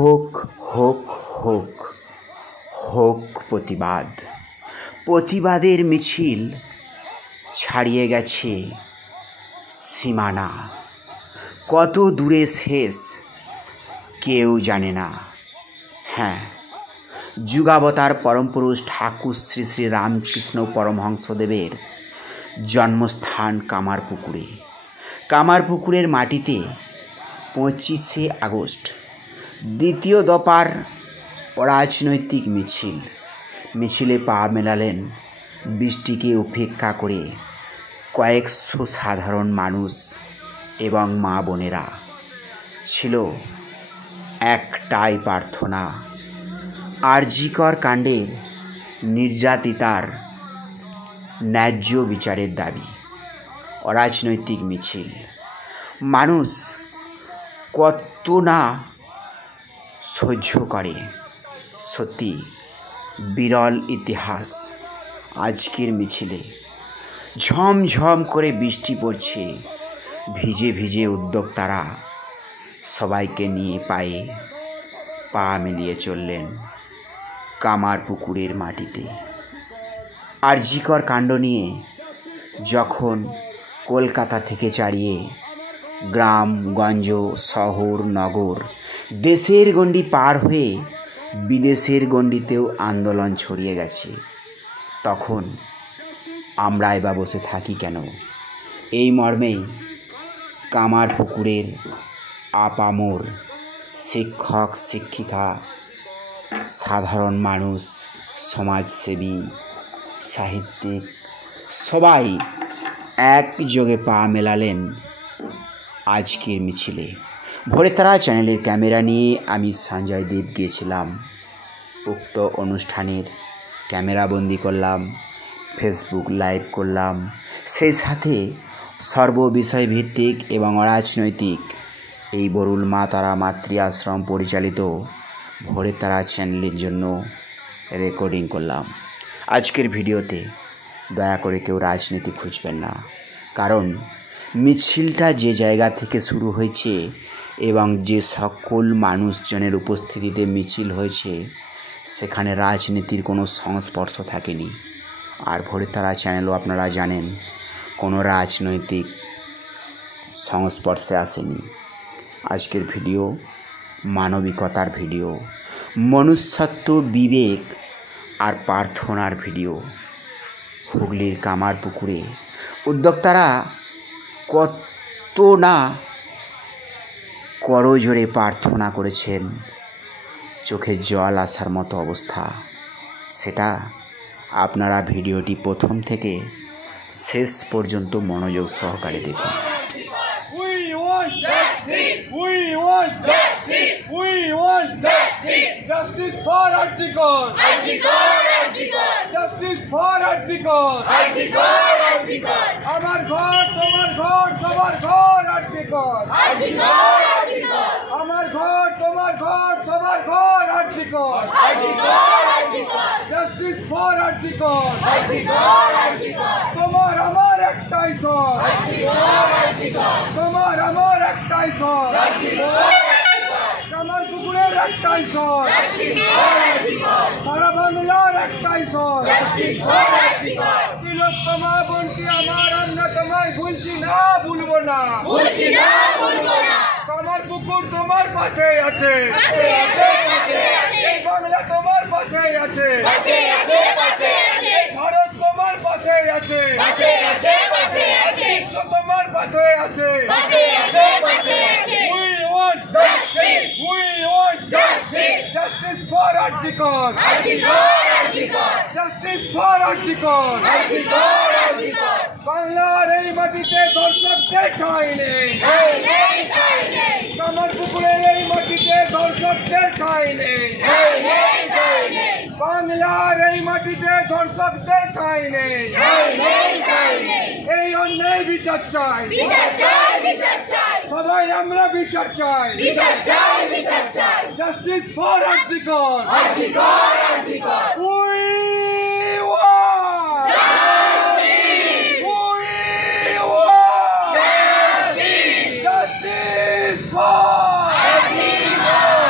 হোক হোক হোক হোক প্রতিবাদ। প্রতিবাদের মিছিল ছাড়িয়ে গেছে সীমানা, কত দূরে শেষ কেউ জানে না। হ্যাঁ, যুগাবতার পরমপুরুষ ঠাকুর শ্রী শ্রী রামকৃষ্ণ পরমহংসদেবের জন্মস্থান কামারপুকুরে। কামারপুকুরের মাটিতে 25শে আগস্ট দ্বিতীয় দফার অরাজনৈতিক মিছিলে পা মেলালেন বৃষ্টিকে উপেক্ষা করে কয়েকশো সাধারণ মানুষ এবং মা বোনেরা। ছিল একটাই প্রার্থনা, আরজিকর কাণ্ডের নির্যাতিতার ন্যায্য বিচারের দাবি। অরাজনৈতিক মিছিল, মানুষ কত না সহ্য করে। সত্যি বিরল ইতিহাস। আজকের মিছিলে ঝমঝম করে বৃষ্টি পড়ছে, ভিজে ভিজে উদ্যোক্তারা সবাইকে নিয়ে পায়ে পা মিলিয়ে চললেন কামারপুকুরের মাটিতে। আরজিকর কাণ্ড নিয়ে যখন কলকাতা থেকে ছাড়িয়ে গ্রামগঞ্জ, শহর, নগর, দেশের গণ্ডি পার হয়ে বিদেশের গণ্ডিতেও আন্দোলন ছড়িয়ে গেছে, তখন আমরাই বা বসে থাকি কেন? এই মর্মেই কামারপুকুরের আপামর শিক্ষক, শিক্ষিকা, সাধারণ মানুষ, সমাজসেবী, সাহিত্যিক সবাই একযোগে পা মেলালেন আজকের মিছিলে। ভোরের তারা চ্যানেলের ক্যামেরা নিয়ে আমি সঞ্জয় দেব গিয়েছিলাম। উক্ত অনুষ্ঠানের ক্যামেরাবন্দি করলাম, ফেসবুক লাইভ করলাম। সেই সাথে সর্ববিষয়ভিত্তিক এবং অরাজনৈতিক এই বরুল মা তারা মাতৃ আশ্রম পরিচালিত ভোরের তারা চ্যানেলের জন্য রেকর্ডিং করলাম। আজকের ভিডিওতে দয়া করে কেউ রাজনীতি খুঁজবেন না, কারণ মিছিলটা যে জায়গা থেকে শুরু হয়েছে এবং যে সকল মানুষজনের উপস্থিতিতে মিছিল হয়েছে, সেখানে রাজনীতির কোনো সংস্পর্শ থাকেনি। আর ভোরের তারা চ্যানেলও আপনারা জানেন কোনো রাজনৈতিক সংস্পর্শে আসেনি। আজকের ভিডিও মানবিকতার ভিডিও, মনুষ্যত্ব, বিবেক আর প্রার্থনার ভিডিও। হুগলির কামারপুকুরে উদ্যোক্তারা কত না করজোড়ে প্রার্থনা করেছেন, চোখে জল আসার মতো অবস্থা। সেটা আপনারা ভিডিওটি প্রথম থেকে শেষ পর্যন্ত মনোযোগ সহকারে দেখুন। We want justice. We want justice. Justice for Arjikor. Arjikor, Arjikor. Justice for Arjikor. Arjikor, Arjikor. Amar ghor, tomar ghor, sabar ghor, Arjikor. Arjikor, Arjikor. Amar ghor, tomar ghor, sabar ghor, Arjikor. Arjikor, Arjikor. Justice for Arjikor. Arjikor, Arjikor. Tomar amar ektai sor. Arjikor, Arjikor. Tomar amar ektai sor. কামারপুকুরের একটাই স্বর, সারা বাংলার একটাই স্বর। তিলোত্তমা বোনটি আমার, আমরা তোমায় ভুলছি না, ভুলবো না। কামারপুকুর তোমার পাশে আছে, বাংলা তোমার পাশে আছে, ভারত তোমার পাশে আছে, বিশ্ব তোমার পাশে আছে। We want justice. Justice for Arjikor. Arjikor, Arjikor. Justice for Arjikor. Arjikor, Arjikor. বাংলার এই মাটিতে ধর্ষকদের ঠাঁই নেই। কামারপুকুরের এই মাটিতে ধর্ষকদের ঠাঁই নেই। বাংলার এই মাটিতে ধর্ষকদের ঠাঁই নেই। এই অন্যায় বিচার চাই, সবাই আমরা বিচার চাই। Justice for RG Kar. We want justice for RG Kar.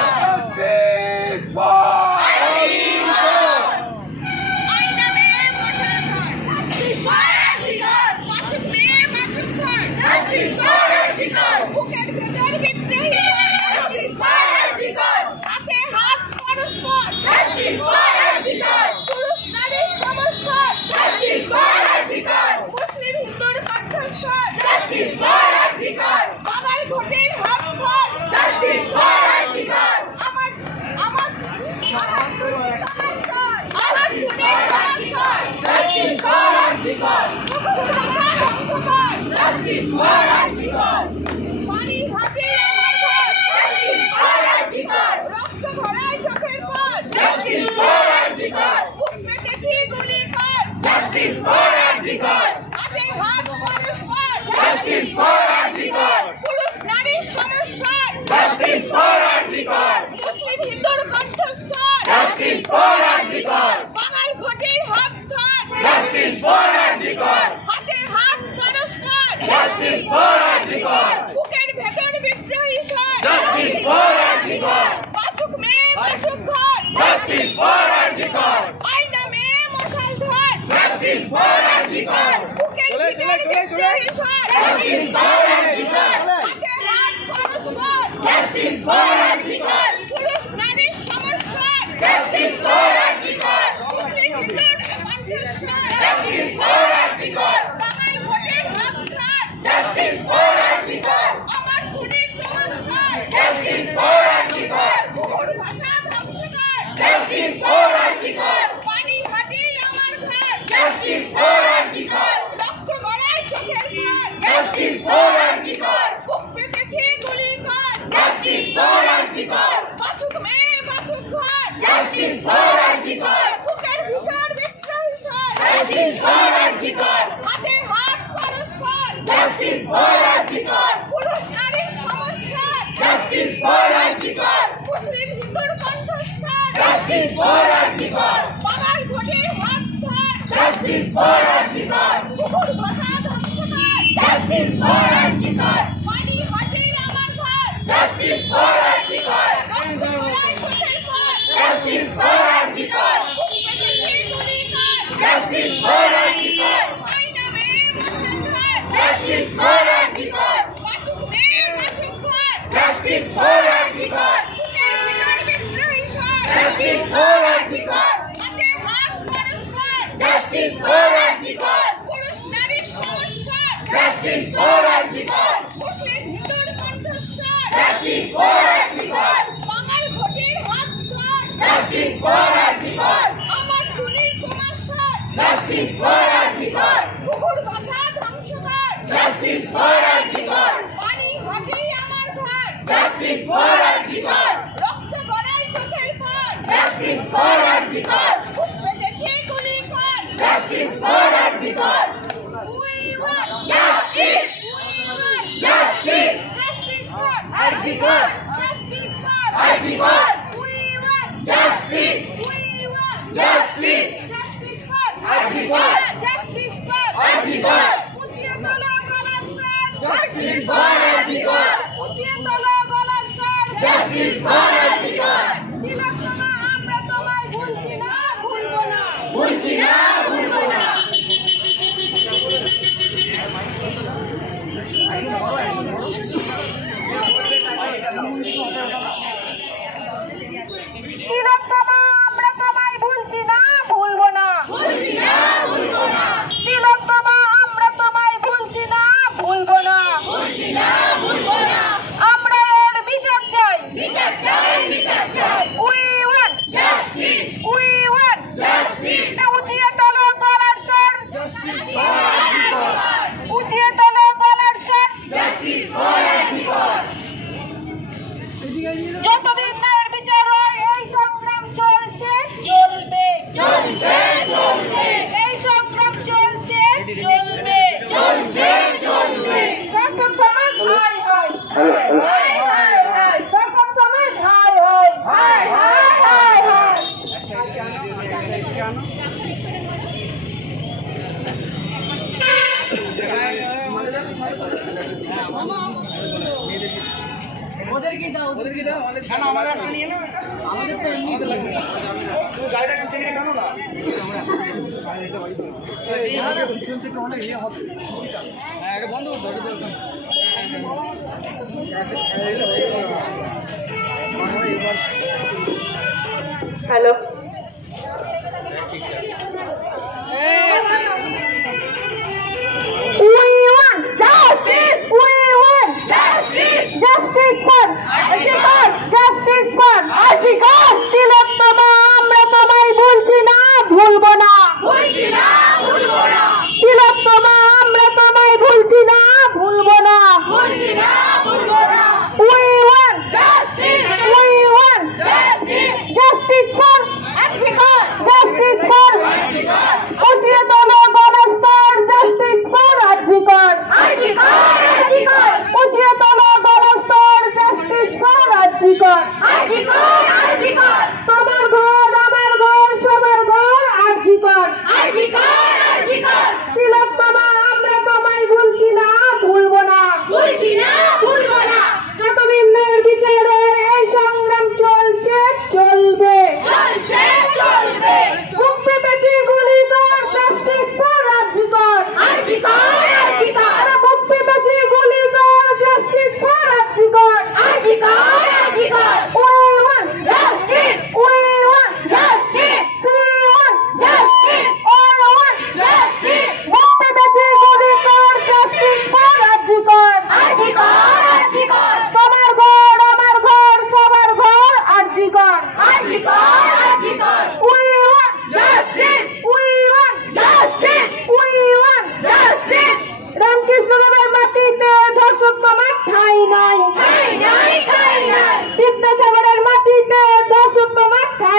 Hello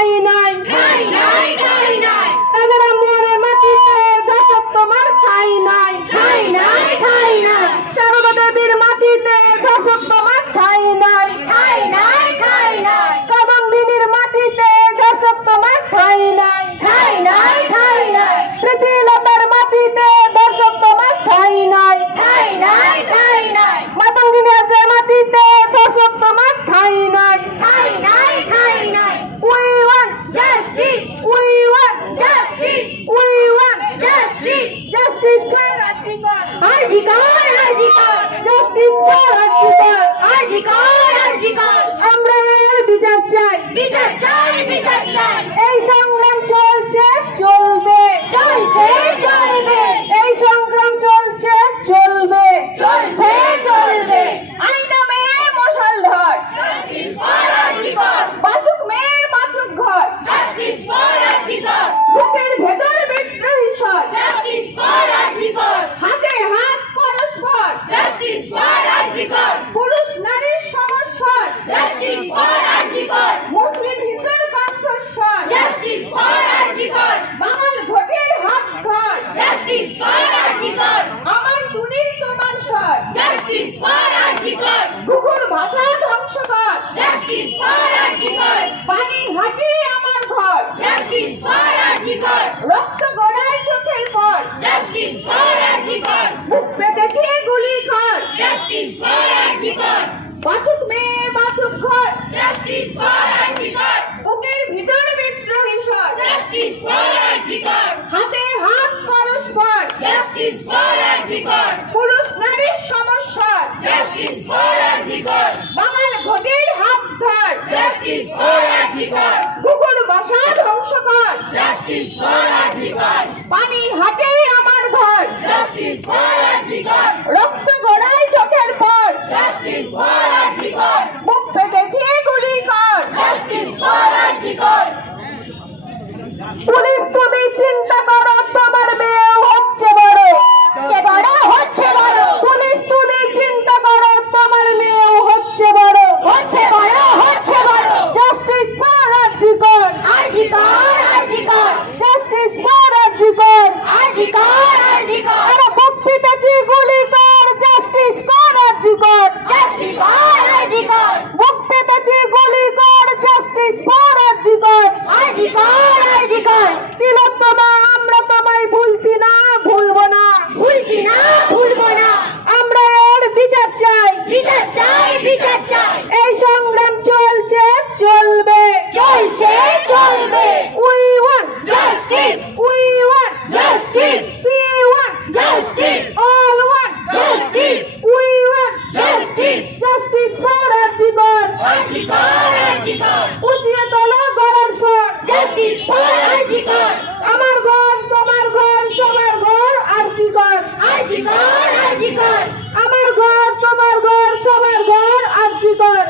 ঠাই নাই, রাজারা মোড়ের মাটিতে দর্শক তোমার ঠাই নাই, সারদা দেবীর মাটিতে দর্শক তোমার ঠাই নাই, কাবাঙ্গিনীর মাটিতে দর্শক তোমার ঠাই নাই, প্রীতিলতার মাটিতে দর্শক তোমার ঠাই নাই, মাতঙ্গিনীর মাটিতে দর্শক তোমার ঠাই নাই। We want justice. We want justice. We want justice. Justice for Arjikar. Justice for Arjikar. আমরা এর বিচার চাই। এই সংগ্রাম চলছে চলবে। এই সংগ্রাম চলছে চলবে। আইন নামে মশাল ধর। বাঁচুক মেয়ে বাঁচুক ঘর। বুকের ভেতর বিদ্রোহী স্বর। হাতে হাত পরস্পর। পুরুষ নারীর সমস্যার। মুসলিম হিন্দুর কণ্ঠস্বর। বাঙাল ভোটের হাত ঘর। আমার তুলির তোমার স্বর। ঘুঘুর ভাষা ধ্বংস কর। পানি হাঁটি আমার ঘর। রক্ত গড়ায় চোখের পর। বুক পেতেছে গুলি কর। বাঁচুক মেয়ে বাঁচুক ঘর। বুকের ভিতর বিদ্রোহী স্বর। হাতে হাত পরস্পর। পুরুষ নারীর সমস্যার। বাঙাল ঘটির হাত ধর। ঘুঘুর বাসা ধ্বংস কর। পানি হাটে আমার ঘর। রক্ত গড়ায় চোখের পর। বুক পেতেছে গুলি কর। পুলিশ তুমি চিন্তা করো তোমার মেয়ে হচ্ছে বড়। পুলিশ তুমি চিন্তা করো তোমার মেয়ে হচ্ছে বড়। Justice for RG Kar. Justice for RG Kar. আরে বুক পেতেছে গুলি কর। Justice for RG Kar. বুক পেতেছে গুলি কর। Justice for RG Kar. তিলোত্তমা আমরা তোমায় ভুলছি না ভুলবো না। আমরা এর বিচার চাই। এই সংগ্রাম চলছে চলবে। We want Justice. We want Justice. We want Justice. all want Justice. We want Justice. Justice for Arjikar. উঁচিয়ে তোলো গলার স্বর। Justice for Arjikar. আমার ঘর তোমার ঘর সবার ঘর আরজিকর। আমার ঘর তোমার ঘর সবার ঘর আরজিকর।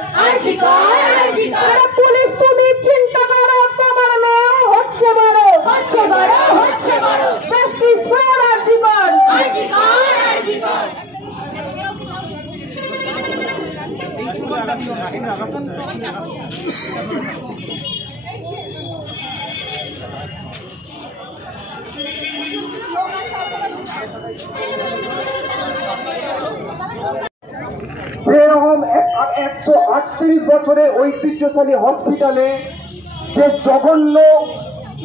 আরে পুলিশ তুমি চিন্তা করো তোমার মেয়ে হচ্ছে বড়। Justice for RG Kar. যেরকম 138 বছরের ঐতিহ্যশালী হসপিটালে যে জঘন্য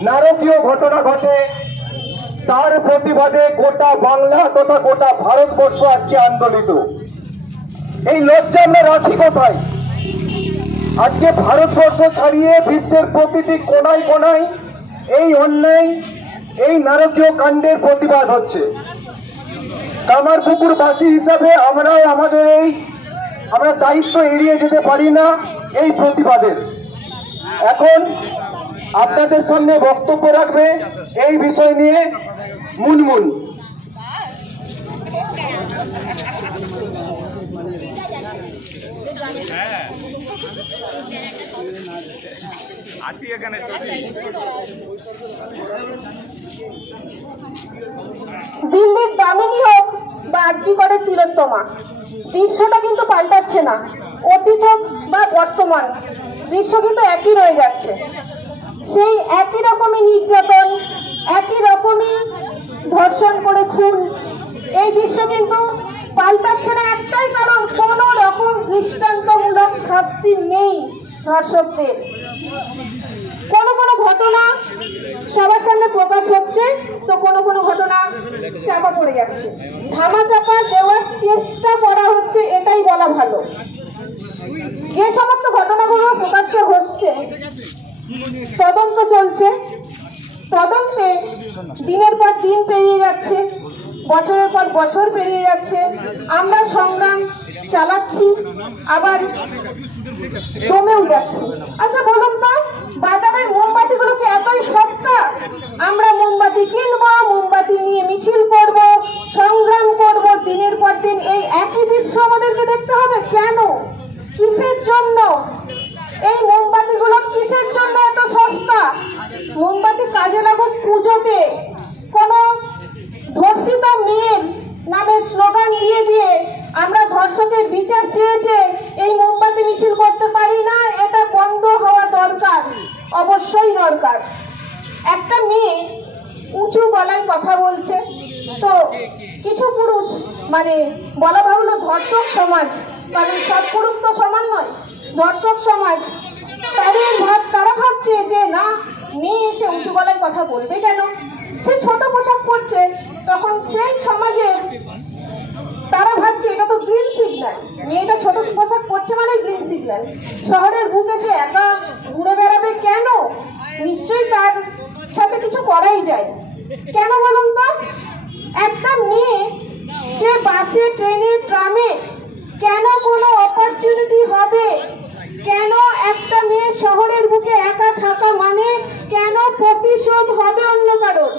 নারকীয় ঘটনা ঘটে, তার প্রতিবাদে গোটা বাংলা তথা গোটা ভারতবর্ষ আজকে আন্দোলিত। এই লজ্জা আমরা রাখি কোথায়? আজকে ভারতবর্ষ ছাড়িয়ে বিশ্বের প্রতিটি কোনায় কোনায় এই অন্যায়, এই নারকীয় কাণ্ডের প্রতিবাদ হচ্ছে। কামারপুকুরবাসী হিসাবে আমরাও আমরা দায়িত্ব এড়িয়ে যেতে পারি না এই প্রতিবাদের। এখন আপনাদের সামনে বক্তব্য রাখবে এই বিষয় নিয়ে মুনমুন। দিল্লির দামিনী হোক বা আরজিকরের তিলোত্তমা, দৃশ্যটা কিন্তু পাল্টাচ্ছে না। অতীত হোক বা বর্তমান, দৃশ্য কিন্তু একই রয়ে যাচ্ছে। ধর্ষকদের। কোনো কোনো ঘটনা সবার সামনে প্রকাশ হচ্ছে, তো কোনো কোনো ঘটনা চাপা পড়ে যাচ্ছে। ধামা চাপা দেওয়ার চেষ্টা করা হচ্ছে, এটাই বলা ভালো। যে সমস্ত ঘটনাগুলো প্রকাশ্যে হচ্ছে, তদন্ত চলছে, তদন্তে দিনের পর দিন পেরিয়ে যাচ্ছে, বছরের পর বছর পেরিয়ে যাচ্ছে। আমরা সংগ্রাম চালাচ্ছি, আবার কমেও যাচ্ছে। আচ্ছা বলুন তো, বাজারের মোমবাতিগুলোকে এতই সস্তা? আমরা মোমবাতি কিনবো, মোমবাতি নিয়ে মিছিল করব, সংগ্রাম করব, দিনের পর দিন এই একই দৃশ্য আমাদেরকে দেখতে হবে কেন? কিসের জন্য এই মোমবাতিগুলো, কিসের জন্য এত সস্তা? মোমবাতি কাজে লাগুক পুজোতে। কোনো ধর্ষিত মেয়ের নামে স্লোগান দিয়ে দিয়ে আমরা ধর্ষকের বিচার চেয়েছে এই মোমবাতি মিছিল করতে পারি না। এটা বন্ধ হওয়া দরকার, অবশ্যই দরকার। একটা মেয়ে উঁচু গলায় কথা বলছে, তো কিছু পুরুষ, মানে বলা বাহুল্য ধর্ষক সমাজ, কারণ সব পুরুষ তো সমান নয়, ধর্ষক সমাজ, তারা ভাবছে যে না, মেয়ে এসে উঁচু গলায় কথা বলবে কেন? সে ছোট পোশাক পরছে, তখন সেই সমাজের তারা ভাবছে এটা তো গ্রিন সিগন্যাল, মেয়েটা ছোট পোশাক পরছে মানে গ্রিন সিগন্যাল। শহরের বুকে সে একা ঘুরে বেড়াবে কেন? নিশ্চয়ই তার সাথে কিছু করাই যায়। কেন বলুন তো? একটা মেয়ে সে বাসে, ট্রেনে, ট্রামে কেন কোনো অপরচুনিটি হবে? কেন একটা মেয়ে শহরের বুকে একা থাকা মানে কেন প্রতিশোধ হবে অন্য কারোর?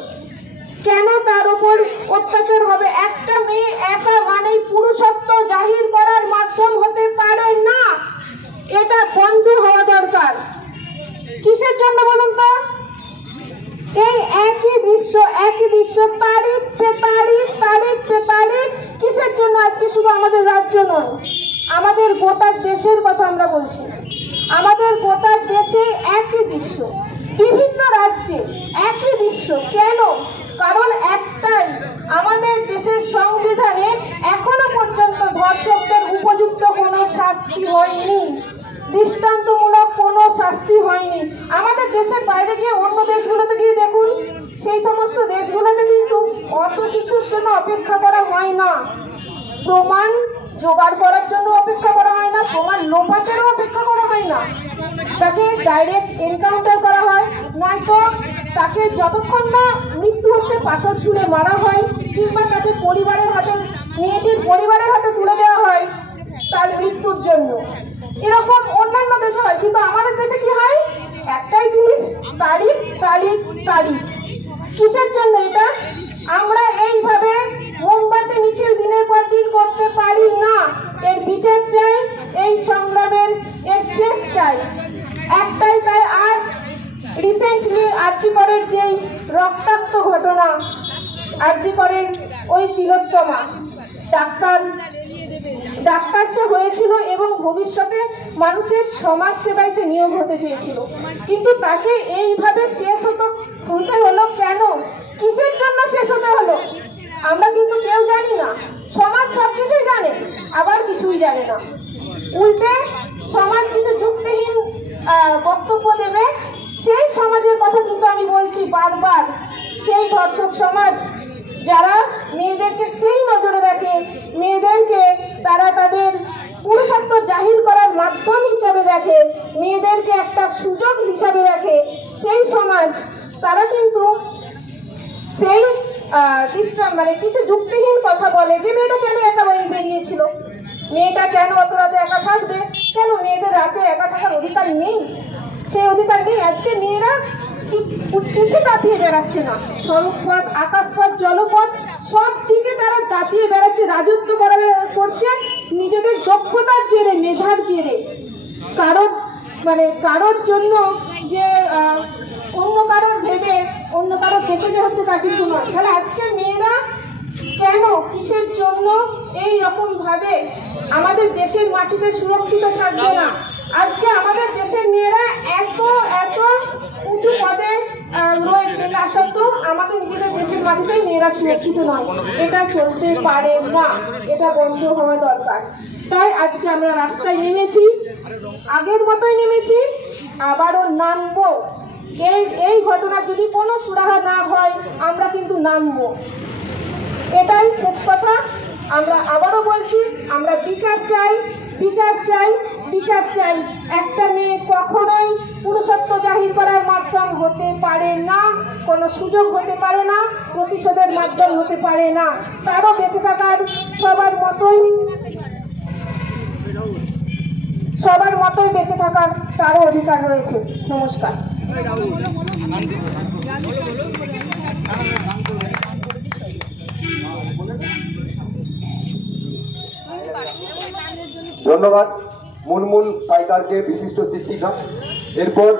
কেন তার উপর অত্যাচার হবে? একটা মেয়ে একা মানেই পুরুষত্ব জাহির করার মাধ্যম হতে পারে না। এটা বন্ধ হওয়া দরকার। কিসের জন্য বলুন তো? এই একই দৃশ্য তারিখ পে তারিখ কিসের জন্য? আজকে শুধু আমাদের রাজ্য নয়, আমাদের গোটা দেশের কথা আমরা বলছি। আমাদের গোটা দেশে একই দৃশ্য, বিভিন্ন রাজ্যে একই দৃশ্য। কেন? কারণ একটাই, আমাদের দেশের সংবিধানে এখনো পর্যন্ত ধর্ষকদের উপযুক্ত কোনো শাস্তি হয়নি, দৃষ্টান্তমূলক কোনো শাস্তি হয়নি। আমাদের দেশের বাইরে গিয়ে অন্য দেশগুলোতে গিয়ে দেখুন, সেই সমস্ত দেশগুলোতে কিন্তু অত কিছুর জন্য অপেক্ষা করা হয় না, প্রমাণ জোগাড় করার জন্য অপেক্ষা করা হয় না, প্রমাণ লোপাটেরও অপেক্ষা করা হয় না। তাকে ডাইরেক্ট এনকাউন্টার করা হয়, নয়তো তাকে যতক্ষণ না মৃত্যু হচ্ছে পাথর ছুঁড়ে মারা হয়, কিংবা তাকে পরিবারের হাতে, মেয়েটির পরিবারের হাতে তুলে দেওয়া হয় তার মৃত্যুর জন্য। এরকম অন্যান্য দেশে হয়, কিন্তু আমাদের দেশে কি হয়? একটাই জিনিস, তারিখ তারিখ তারিখ। কিসের জন্য এটা? আমরা এইভাবে মোমবাতি মিছিল দিনের পর দিন করতে পারি না। এর বিচার চাই, এই সংগ্রামের এর শেষ চাই, একটাই। তাই আজ রিসেন্টলি আরজিকরের যেই রক্তাক্ত ঘটনা, আরজিকরের ওই তিলোত্তমা ডাক্তার সে হয়েছিল এবং ভবিষ্যতে মানুষের সমাজ সেবায় সে নিয়োগ হতে চেয়েছিল, কিন্তু তাকে এইভাবে শেষ হতে হলো কেন? কিসের জন্য শেষ হতে হলো? আমরা কিন্তু কেউ জানি না। সমাজ সবকিছুই জানে, আবার কিছুই জানে না। উল্টে সমাজ কিছু যুক্তিহীন বক্তব্য দেবে, সেই সমাজের কথা কিন্তু আমি বলছি বারবার। সেই ধর্ষক সমাজ যারা মেয়েদেরকে সেই নজরে দেখে, মেয়েদেরকে তারা তাদের পুরুষত্ব জাহির করার মাধ্যম হিসাবে দেখে, মেয়েদেরকে একটা সুযোগ হিসাবে দেখে, সেই সমাজ তারা কিন্তু সেই মানে কিছু যুক্তিহীন কথা বলে যে মেয়েটা কেন একা বেরিয়েছিল, মেয়েটা কেন অত রাতে একা থাকবে, কেন মেয়েদের রাতে একা থাকার অধিকার নেই? সেই অধিকার নেই। আজকে মেয়েরা কিছু দাপিয়ে বেড়াচ্ছে না, সড়কপথ, আকাশপথ, জলপথ সব দিকে তারা দাপিয়ে বেড়াচ্ছে, রাজত্ব করছে নিজেদের দক্ষতার জেরে, মেধার জেরে। কারোর জন্য যে অন্য কারোর ভেবে অন্য কারো খেতে যে হচ্ছে তা কিন্তু নয়। তাহলে আজকে মেয়েরা কেন, কিসের জন্য এই রকম ভাবে আমাদের দেশের মাটিতে সুরক্ষিত থাকবে না? আজকে আমাদের দেশের মেয়েরা এত এত উঁচু পদে রয়েছে, তা সত্ত্বেও আমাদের নিজেদের দেশের মাটিতেই মেয়েরা সুরক্ষিত নয়। এটা চলতে পারে না, এটা বন্ধ হওয়া দরকার। তাই আজকে আমরা রাস্তায় নেমেছি, আগের মতোই নেমেছি। আবারও নামবো। এই ঘটনা যদি কোনো সুরাহা না হয় আমরা কিন্তু নামবো। এটাই শেষ কথা। আমরা আবারও বলছি, আমরা বিচার চাই, বিচার চাই, বিচার চাই। একটা মেয়ে কখনোই পুরুষত্ব জাহির করার মাধ্যম হতে পারে না, কোনো সুযোগ হতে পারে না, প্রতিশোধের মাধ্যম হতে পারে না। তারও বেঁচে থাকার সবার মতোই বেঁচে থাকার তারও অধিকার রয়েছে। নমস্কার। ধন্যবাদ মুনমুন পাইকারকে, বিশিষ্ট শিক্ষিকা। এরপর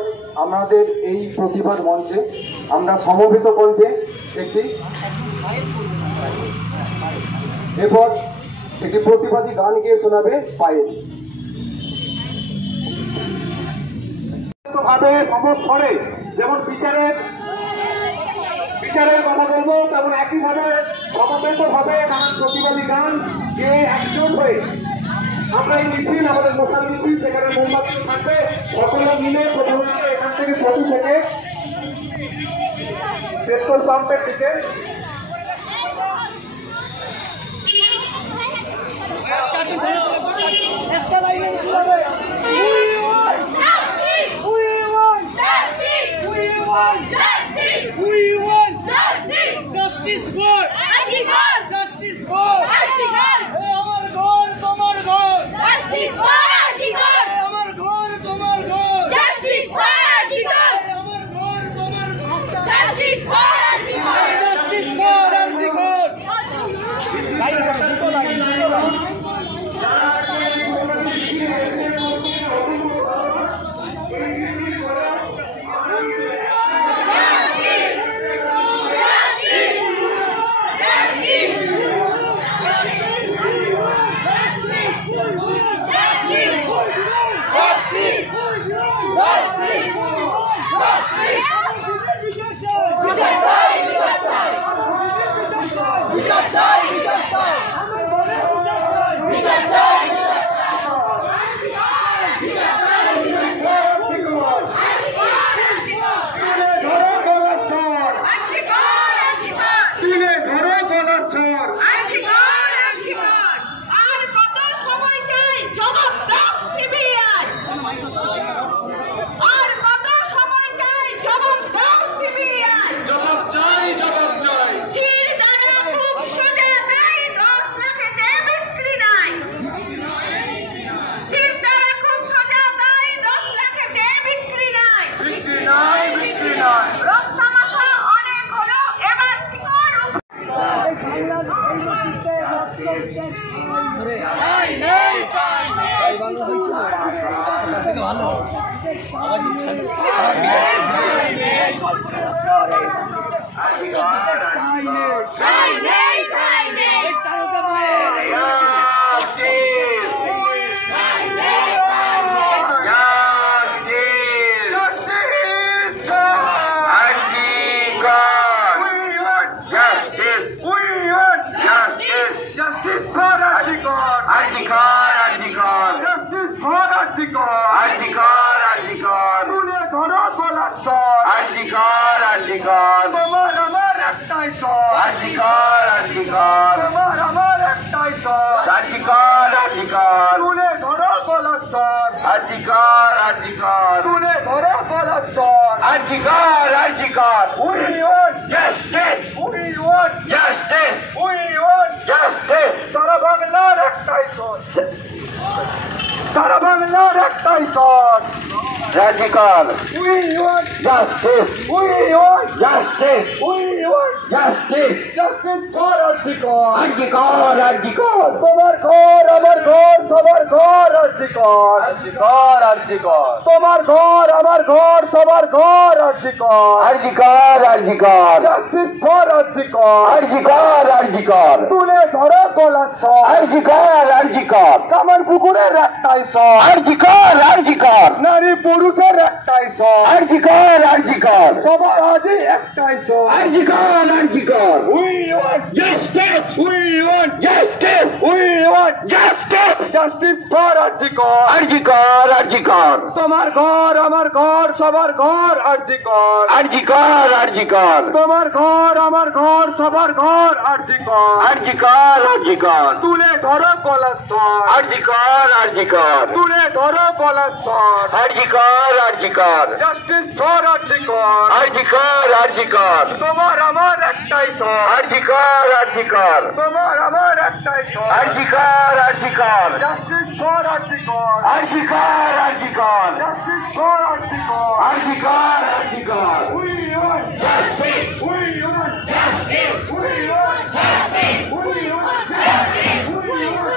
আমাদের এই প্রতিভার মঞ্চে আমরা সমবেত কণ্ঠে একটি প্রতিবাদী গান গিয়ে শোনাবে পায়েল। ভাবে সমস্যরে যেমন বিচারের কথা বলবো, তেমন একইভাবে সমবেত ভাবে নানান প্রতিবাদী গান গিয়ে একজন হয়ে আমরা এই মিছিল, আমাদের মশাল মিছিল, যেখানে মোমবাতি থাকবে, সকলে মিলে প্রথমে এখান থেকে প্রতি থেকে পেট্রোল পাম্পের দিকে সারা বাংলার একটাই স্বর, রাজিকার। We want justice. We want justice. We want justice. Justice for Arjikar. Arjikar, Arjikar. তোমার ঘর, আমার ঘর, সবার ঘর Arjikar. Arjikar, Arjikar. তোমার ঘর, আমার ঘর, সবার ঘর Arjikar. Arjikar, Arjikar. Justice for Arjikar. Arjikar, Arjikar. তুলে ধরো গলার স্বর, Arjikar, Arjikar. কামার পুকুরের একটাই স্বর, Arjikar, Arjikar. নারী পুরুষের একটাই সব আরজিকর আরজিকর সবার আজই একটাই সব RG Kar RG Kar We want justice we want justice we want justice justice for RG Kar RG Kar RG Kar তোমার ঘর আমার ঘর সবার ঘর আরজিকর আরজিকর আরজিকর তোমার ঘর আমার ঘর সবার ঘর আরজিকর আরজিকর আরজিকর তুলে ধরো গলার স্বর আরজিকর আরজিকর তুলে ধরো গলার স্বর আরজিকর আরজিকর জাস্টিস ফর আরজিকর আরজিকর আরজিকর তোমার আমার একটাই স্বর আরজিকর আরজিকর তোমার আমার একটাই স্বর RG Kar RG Kar justice for RG Kar RG Kar RG Kar justice for RG Kar RG Kar RG Kar We want justice we want Justice! we want Justice! we want Justice! we want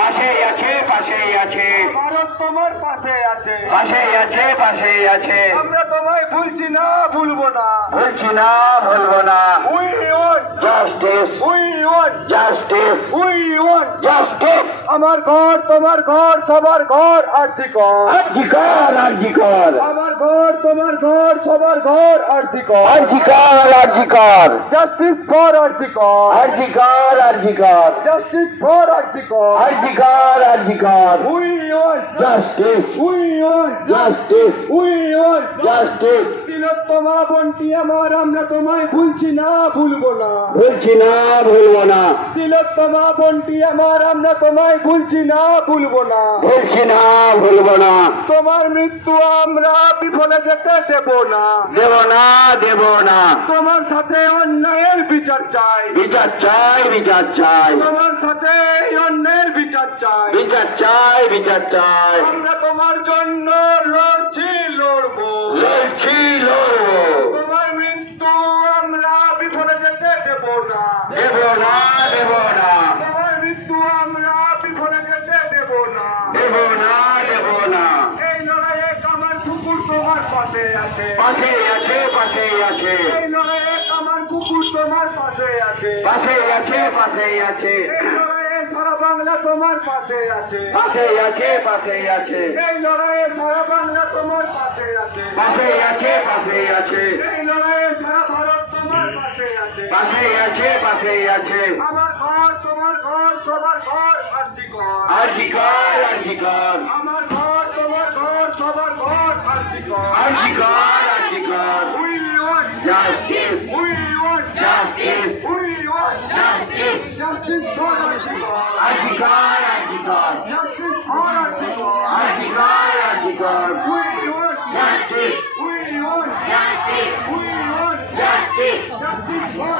পাশেই আছে পাশেই আছে ভারত তোমার পাশে আছে পাশেই আছে পাশেই আছে আমরা তোমায় ভুলছি না ভুলবো না বলছি না বলবো না We want justice we want justice we want justice আমার ঘর তোমার ঘর সবার ঘর আর্থিকর আরজিকর আরজিকর আমার ঘর তোমার ঘর সবার ঘর আর্থিকর আরজিকর আরজিকর জাস্টিস ফর আর্থিকর আরজিকর আরজিকর জাস্টিস ফর আর্থিকর RG Kar RG Kar We want justice we want justice we want justice Tilottama বন্টি আমার আমরা তোমায় ভুলছি না ভুলবো না বলছি না ভুলবো না তিলোত্তমা বন্টি আমার আমরা তোমায় ভুলছি না ভুলবো না বলছি না ভুলবো না তোমার মৃত্যু আমরা বিফলে যেতে দেব না দেব না দেব না তোমার সাথে অন্যায়ের বিচার চাই বিচার চাই বিচার চাই তোমার সাথে এই অন্যায়ের বিচার চাই বিচার চাই বিচার চাই আমরা তোমার জন্য লড়ছি লড়বো লড়ছি লড়বো তোমার মৃত্যু আমরা বিফলে যেতে দেব না দেব না দেব না তোমার মৃত্যু আমরা বিফলে যেতে দেব না দেব না দেব না এই লড়াইয়ে আমার কুকুর তোমার পাশে আছে পাশেই আছে পাশেই আছে এই লড়াইয়ে আমার কুকুর তোমার পাশে আছে পাশেই আছে পাশেই আছে এই লড়াইয়ে সারা বাংলা তোমার পাশে আছে পাশেই আছে পাশেই আছে এই লড়াইয়ে সারা বাংলা তোমার পাশে আছে পাশেই আছে পাশেই আছে এই লড়াইয়ে সারা ভারত তোমার পাশে আছে পাশেই আছে পাশেই আছে আমার ঘর তোমার ঘর সবার ঘর আর্থিকর আরজিকর আরজিকর আমার ঘর তোমার ঘর সবার ঘর আর্থিকর RG Kar RG Kar We want justice we want justice we want Justice! justice for আর্থিকর আরজিকর আরজিকর justice for আর্থিকর RG Kar RG Kar We want Justice! we want Justice! we want Justice! justice for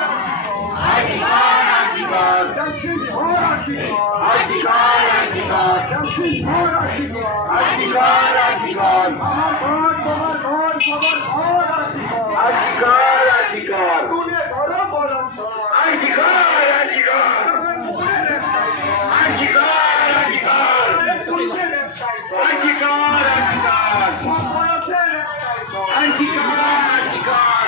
Artikor! Artikor! justice for আর্থিকর Artikor! Artikor! justice for আর্থিকর Artikor! Artikor! আমার ঘর তোমার ঘর সবার ঘর আর্থিকর আরজিকর আরজিকর তুলে ধরো বলন স্বর আরজিকর আরজিকর আরজিকর আরজিকর পুলিশের একটাই স্বর আরজিকর আরজিকর পুলিশের একটাই স্বর RG Kar RG Kar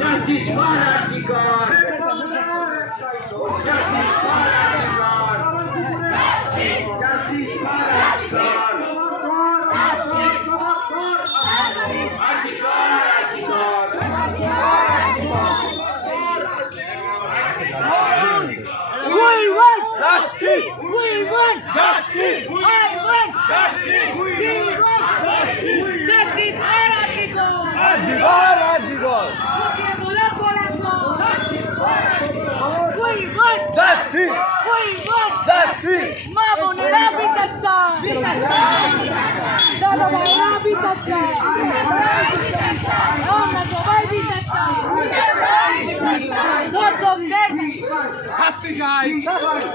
justice for RG Kar justice for RG Kar justice for RG Kar Justice for Arjigor! Arjigor, Arjigor! We want Justice! We want Justice! মা বোনেরা বিচার চায় দাদা ভাইরা বিচার চায় আমরা সবাই বিচার চাই দর্শকদের শাস্তি চাই বলো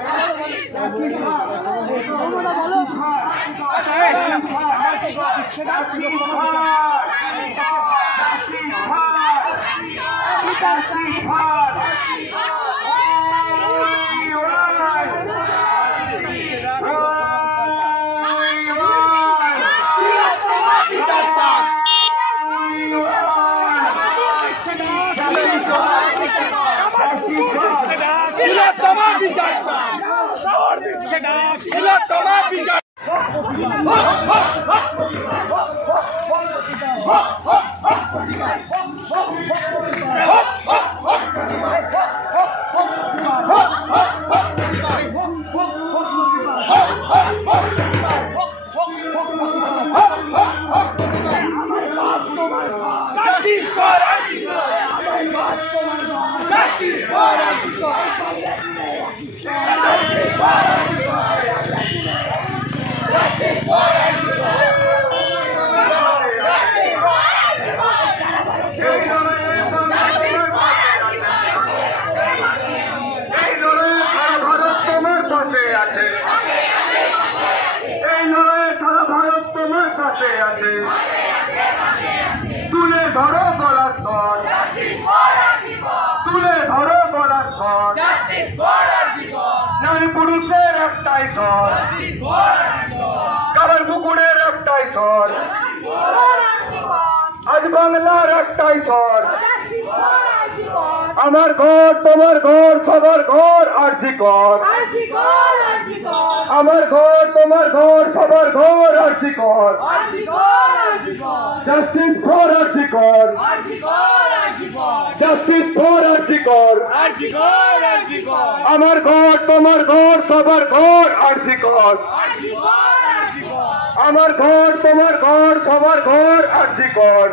Justice for Arjigor! Justice for Arjigor! Justice for Arjigor! Justice for Arjigor! তুলে ধরো গলার স্বর তুলে ধরো গলার স্বর নারী পুরুষের একটাই স্বর কারণ পুকুরের একটাই স্বর আজ বাংলার একটাই স্বর আমার ঘর তোমার ঘর সবার ঘর আরজিকর আমার ঘর তোমার ঘর সবার ঘর RG Kar justice for RG Kar justice for RG Kar আমার ঘর তোমার ঘর সবার ঘর আরজিকর আমার ঘর তোমার ঘর সবার ঘর RG Kar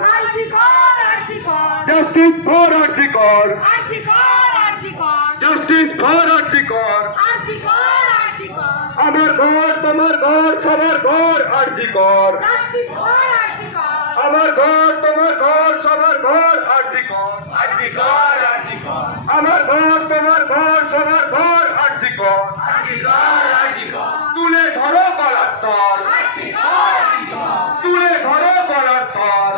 justice for RG Kar justice for RG Kar আমার ঘর তোমার ঘর সবার ঘর আরজিকর আমার ঘর তোমার ঘর সবার ঘর আরজিকর আমার ঘর তোমার ঘর সবার ঘর আরজিকর তুলে ধরো গলার স্বর তুলে ধরো গলার স্বর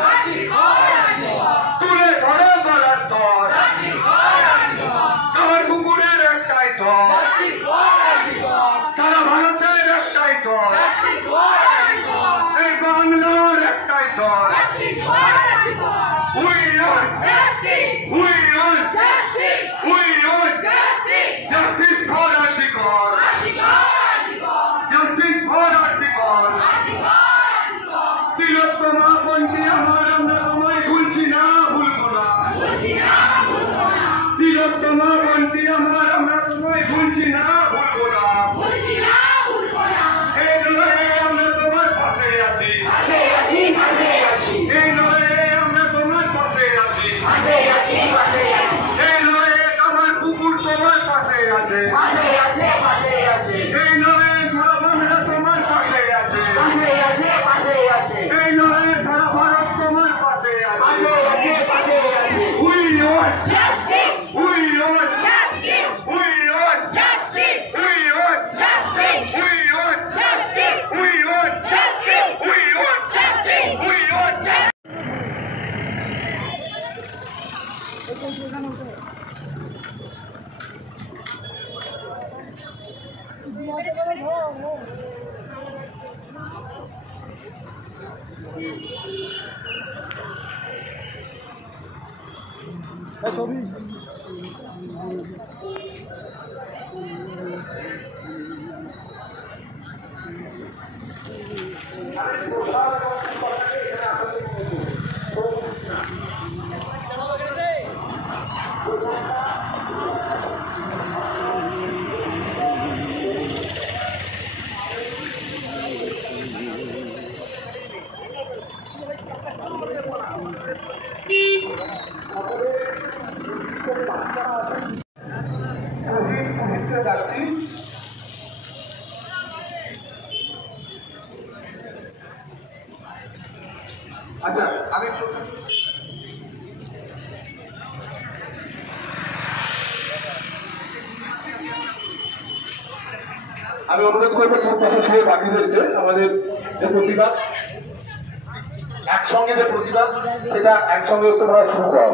তুলে ধরো গলার স্বর আমার কুকুরের একটাই স্বর সারা ভারতের একটাই স্বর এই বাংলার একটাই স্বর We want justice for Arjigor. Justice for Arjigor. তিলোত্তমা বন্টি আমার আমরা তোমায় ভুলছি না ভুলবো না তিলোত্তমা বন্টি আমার আমরা তোমায় ভুলছি না ভুলবো না এই লড়াইয়ে আমরা তোমার পাশে আছি এই লড়াইয়ে আমরা তোমার পাশে আছি এই লড়াইয়ে আমার কুকুর তোমার পাশে আছে এই লড়াইয়ে সারা বাংলা তোমার পাশে আছে এই লড়াইয়ে সারা ভারত তোমার পাশে আছে We want justice! We want justice! We want justice! We want justice! We want justice! We want justice! We want justice! We want justice! আচ্ছা আমি অনুরোধ করবো প্রশাসনের বাকিদেরকে আমাদের যে প্রতিবাদ একসঙ্গে যে প্রতিবাদ সেটা একসঙ্গে তোমরা শুরু করো।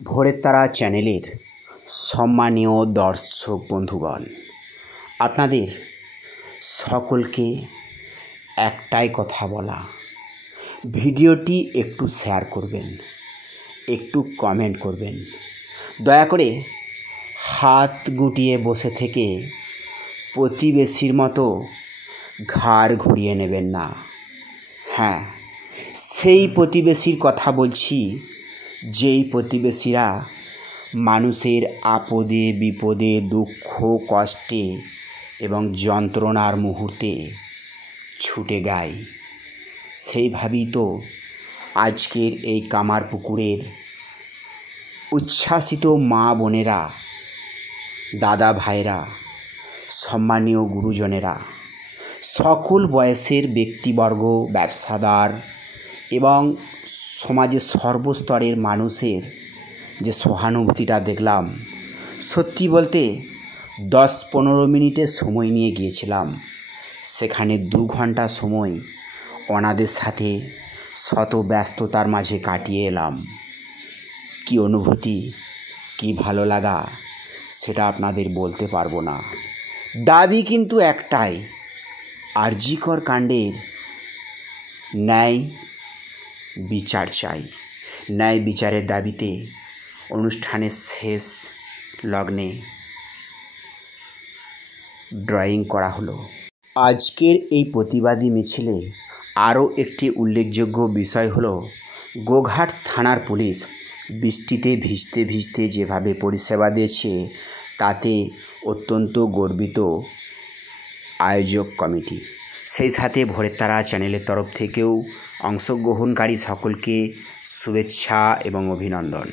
ভোরের তারা চ্যানেলের সম্মানীয় দর্শক বন্ধুগণ, আপনাদের সকলকে একটাই কথা বলা, ভিডিওটি একটু শেয়ার করবেন, একটু কমেন্ট করবেন। দয়া করে হাত গুটিয়ে বসে থেকে প্রতিবেশীর মতো ঘাড় ঘুরিয়ে নেবেন না। হ্যাঁ, সেই প্রতিবেশীর কথা বলছি যেই প্রতিবেশীরা মানুষের আপদে বিপদে দুঃখ কষ্টে এবং যন্ত্রণার মুহূর্তে ছুটে গায়। সেইভাবেই তো আজকের এই কামারপুকুরের উচ্ছ্বাসিত মা বোনেরা, দাদা ভাইরা, সম্মানীয় গুরুজনেরা, সকল বয়সের ব্যক্তিবর্গ, ব্যবসাদার এবং সমাজের সর্বস্তরের মানুষের যে সহানুভূতিটা দেখলাম, সত্যি বলতে 10-15 মিনিটের সময় নিয়ে গিয়েছিলাম, সেখানে 2 ঘন্টা সময় ওনাদের সাথে শত ব্যস্ততার মাঝে কাটিয়ে এলাম। কি অনুভূতি, কি ভালো লাগা, সেটা আপনাদের বলতে পারবো না। দাবি কিন্তু একটাই, আর.জি. কর কাণ্ডের ন্যায় বিচার চাই। ন্যায় বিচারের দাবিতে অনুষ্ঠানের শেষ লগ্নে ড্রয়িং করা হলো। আজকের এই প্রতিবাদী মিছিলে আরও একটি উল্লেখযোগ্য বিষয় হলো, গোঘাট থানার পুলিশ বৃষ্টিতে ভিজতে ভিজতে যেভাবে পরিষেবা দিয়েছে, তাতে অত্যন্ত গর্বিত আয়োজক কমিটি। সেই সাথে ভোরের তারা চ্যানেলের তরফ থেকেও অংশগ্রহণকারী সকলকে শুভেচ্ছা এবং অভিনন্দন।